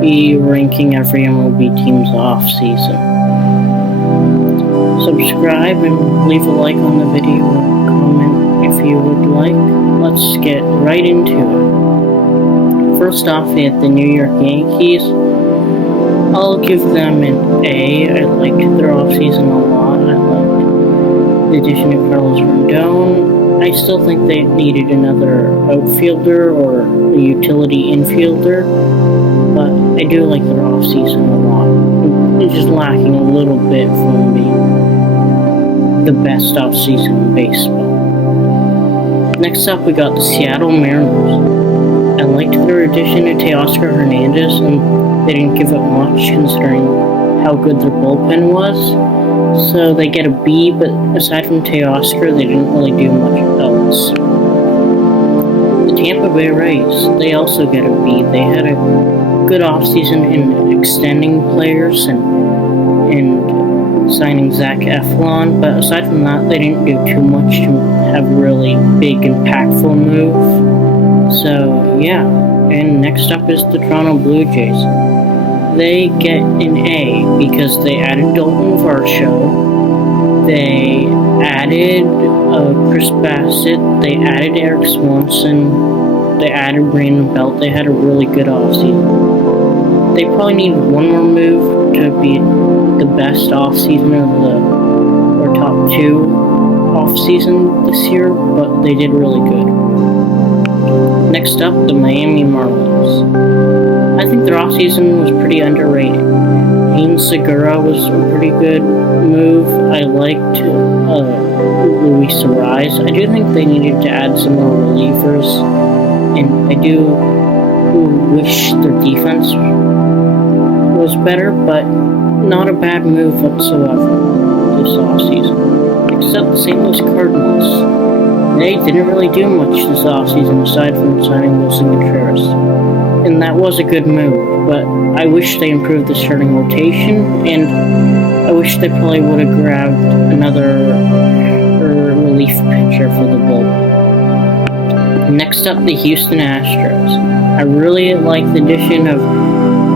be ranking every MLB team's off-season. Subscribe and leave a like on the video and comment if you would like. Let's get right into it. First off, we have the New York Yankees. I'll give them an A. I liked their offseason a lot. I liked the addition of Carlos Rendon. I still think they needed another outfielder or a utility infielder, but I do like their offseason a lot. It's just lacking a little bit from the best offseason in baseball. Next up, we got the Seattle Mariners. I liked their addition to Teoscar Hernandez, and they didn't give up much considering how good their bullpen was. So they get a B, but aside from Teoscar, they didn't really do much else. The Tampa Bay Rays, they also get a B. They had a good offseason in extending players and signing Zach Eflin, but aside from that, they didn't do too much to have a really big, impactful move. So, yeah. And next up is the Toronto Blue Jays. They get an A because they added Dalton Varsho, they added Chris Bassett, they added Eric Swanson, they added Brandon Belt. They had a really good offseason. They probably need one more move to be the best offseason or top two offseason this year, but they did really good. Next up, the Miami Marlins. I think their offseason was pretty underrated. Ian Segura was a pretty good move. I liked Luis Arraez. I do think they needed to add some more relievers, and I do wish their defense was better, but not a bad move whatsoever this offseason. Except the St. Louis Cardinals. They didn't really do much this offseason aside from signing Wilson Contreras. And that was a good move, but I wish they improved the starting rotation, and I wish they probably would have grabbed another relief pitcher for the bullpen. Next up, the Houston Astros. I really like the addition of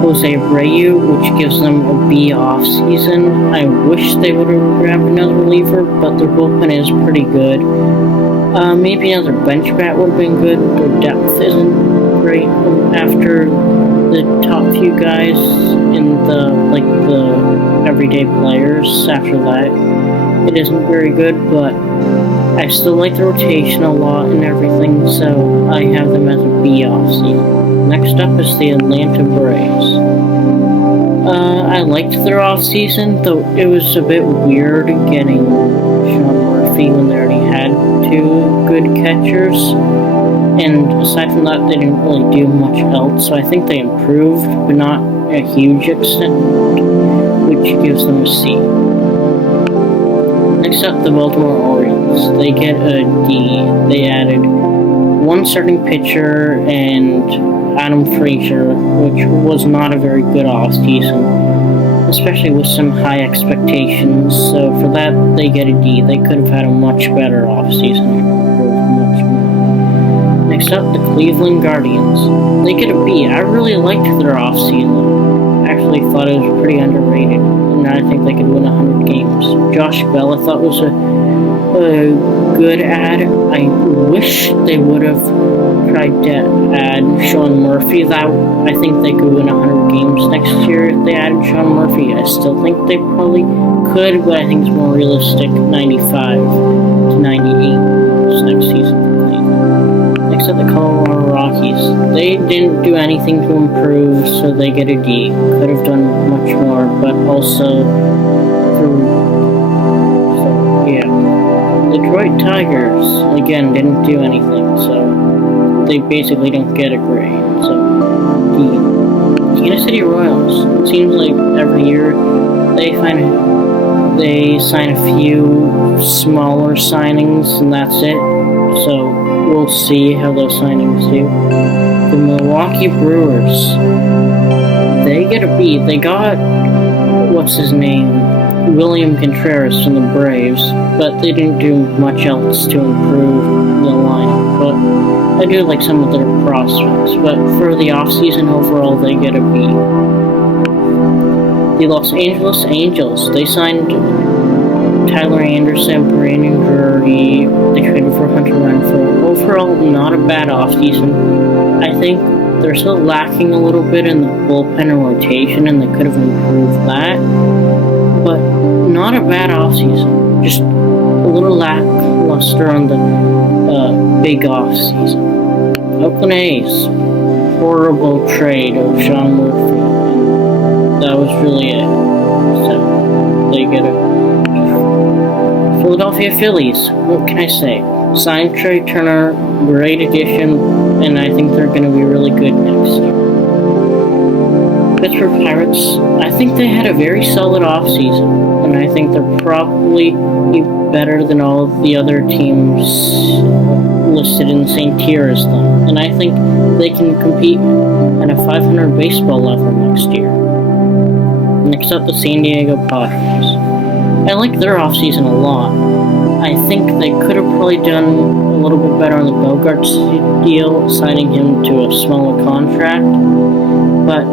Jose Abreu, which gives them a B off-season. I wish they would have grabbed another reliever, but their bullpen is pretty good. Maybe another bench bat would have been good. Their depth isn't great after the top few guys in the everyday players. After that, it isn't very good, but I still like the rotation a lot and everything, so I have them as a B offseason. Next up is the Atlanta Braves. I liked their offseason, though it was a bit weird getting Sean Murphy when they already had two good catchers. And aside from that, they didn't really do much else, so I think they improved, but not a huge extent, which gives them a C. Next up, the Baltimore Orioles. They get a D. They added one starting pitcher and Adam Frazier, which was not a very good offseason, especially with some high expectations, so for that, they get a D. They could have had a much better offseason and improved much more. Next up, the Cleveland Guardians. They get a B. I really liked their offseason. I actually thought it was pretty underrated, and I think they could win 100 games. Josh Bell, I thought, was a good add. I wish they would have tried to add Sean Murphy. I think they could win 100 games next year if they added Sean Murphy. I still think they probably could, but I think it's more realistic 95 to 98 next season for Cleveland. Next up, the Colorado Rockies. They didn't do anything to improve, so they get a D. Could have done much more, but also Detroit Tigers, again, didn't do anything, so they basically don't get a grade. So, D. Kansas City Royals. It seems like every year they sign a few smaller signings, and that's it. So, we'll see how those signings do. The Milwaukee Brewers. They get a B. They got, what's his name? William Contreras from the Braves, but they didn't do much else to improve the lineup. But I do like some of their prospects. But for the offseason overall, they get a B. The Los Angeles Angels, they signed Tyler Anderson, Brandon Drury, they traded for Hunter Renfroe. Overall, not a bad offseason. I think they're still lacking a little bit in the bullpen and rotation, and they could have improved that. But not a bad offseason. Just a little lackluster on the big offseason. Oakland A's, horrible trade of Sean Murphy. That was really it. So they get a Philadelphia Phillies. What can I say? Signed Trey Turner, great addition, and I think they're going to be really good next year. Pittsburgh Pirates, I think they had a very solid offseason, and I think they're probably better than all of the other teams listed in the same tier as them. And I think they can compete at a 500 baseball level next year. Next up, the San Diego Padres. I like their offseason a lot. I think they could have probably done a little bit better on the Bogarts deal, signing him to a smaller contract. But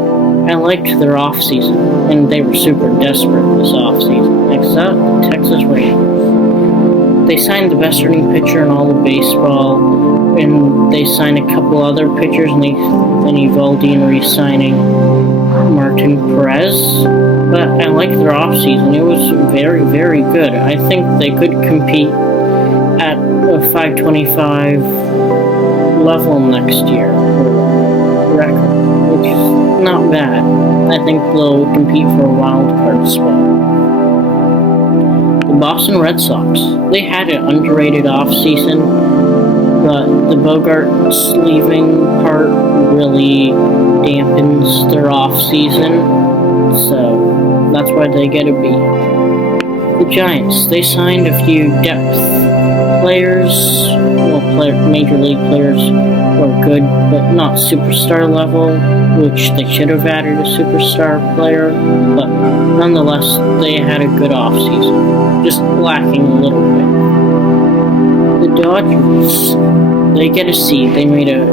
I liked their offseason, and they were super desperate this offseason. Next up, the Texas Rangers. They signed the best starting pitcher in all of baseball, and they signed a couple other pitchers, and then Evaldi and re-signing Martin Perez. But I liked their offseason. It was very, very good. I think they could compete at a 525 level next year for record, which is not bad. I think they'll compete for a wild card spot. The Boston Red Sox, they had an underrated offseason, but the Bogarts leaving part really dampens their offseason, so that's why they get a B. The Giants, they signed a few depth players, major league players who are good, but not superstar level, which they should have added a superstar player, but nonetheless, they had a good offseason, just lacking a little bit. The Dodgers, they get a C. They made a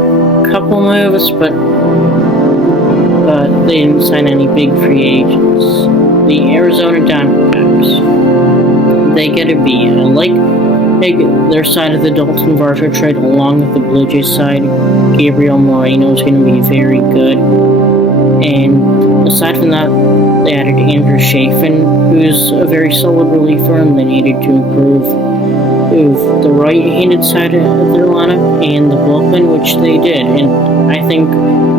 couple moves, but they didn't sign any big free agents. The Arizona Diamondbacks, they get a B. I like their side of the Dalton Varsho trade along with the Blue Jays side. Gabriel Moreno is going to be very good. And aside from that, they added Andrew Chafin, who's a very solid reliever, and they needed to improve the right-handed side of their lineup and the bullpen, which they did. And I think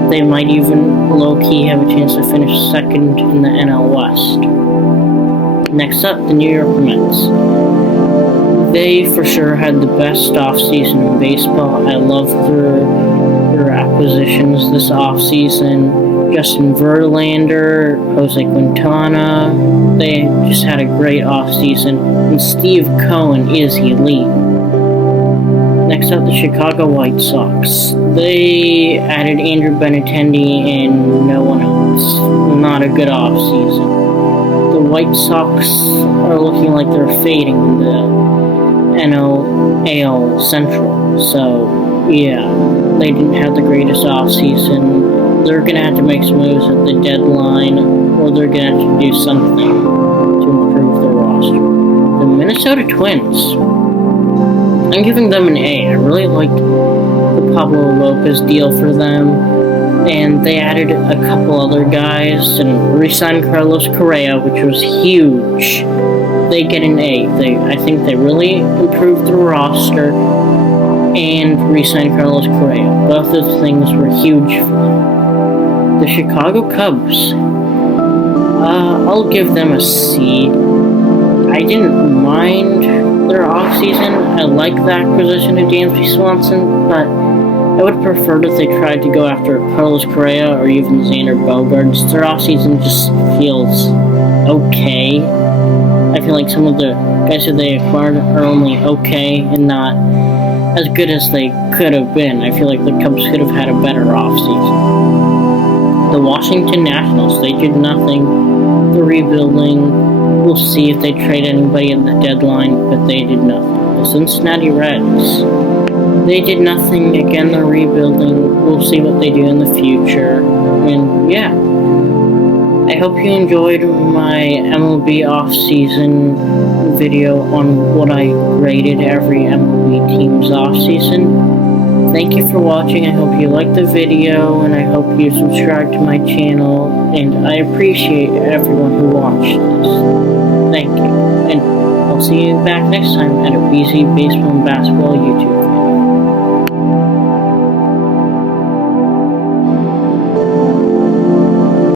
they might even low-key have a chance to finish second in the NL West. Next up, the New York Mets. They for sure had the best offseason in baseball. I love their acquisitions this offseason. Justin Verlander, Jose Quintana, they just had a great offseason. And Steve Cohen is elite. Next up, the Chicago White Sox. They added Andrew Benintendi and no one else. Not a good offseason. The White Sox are looking like they're fading in the NL Central. So, yeah, they didn't have the greatest offseason. They're going to have to make some moves at the deadline, or they're going to have to do something to improve their roster. The Minnesota Twins, I'm giving them an A. I really liked the Pablo Lopez deal for them, and they added a couple other guys and re-signed Carlos Correa, which was huge. They get an A. I think they really improved the roster and re-signed Carlos Correa. Both of those things were huge for them. The Chicago Cubs, I'll give them a C. I didn't mind their offseason. I like the acquisition of Dansby Swanson, but I would prefer if they tried to go after Carlos Correa or even Xander Bogaerts. Their offseason just feels okay. I feel like some of the guys that they acquired are only okay and not as good as they could have been. I feel like the Cubs could have had a better offseason. The Washington Nationals, they did nothing. They're rebuilding. We'll see if they trade anybody at the deadline, but they did nothing. The Cincinnati Reds, they did nothing. Again, they're rebuilding. We'll see what they do in the future. And yeah, I hope you enjoyed my MLB offseason video on what I rated every MLB team's offseason. Thank you for watching. I hope you liked the video, and I hope you subscribe to my channel, and I appreciate everyone who watched this. Thank you, and I'll see you back next time at a BC Baseball and Basketball YouTube.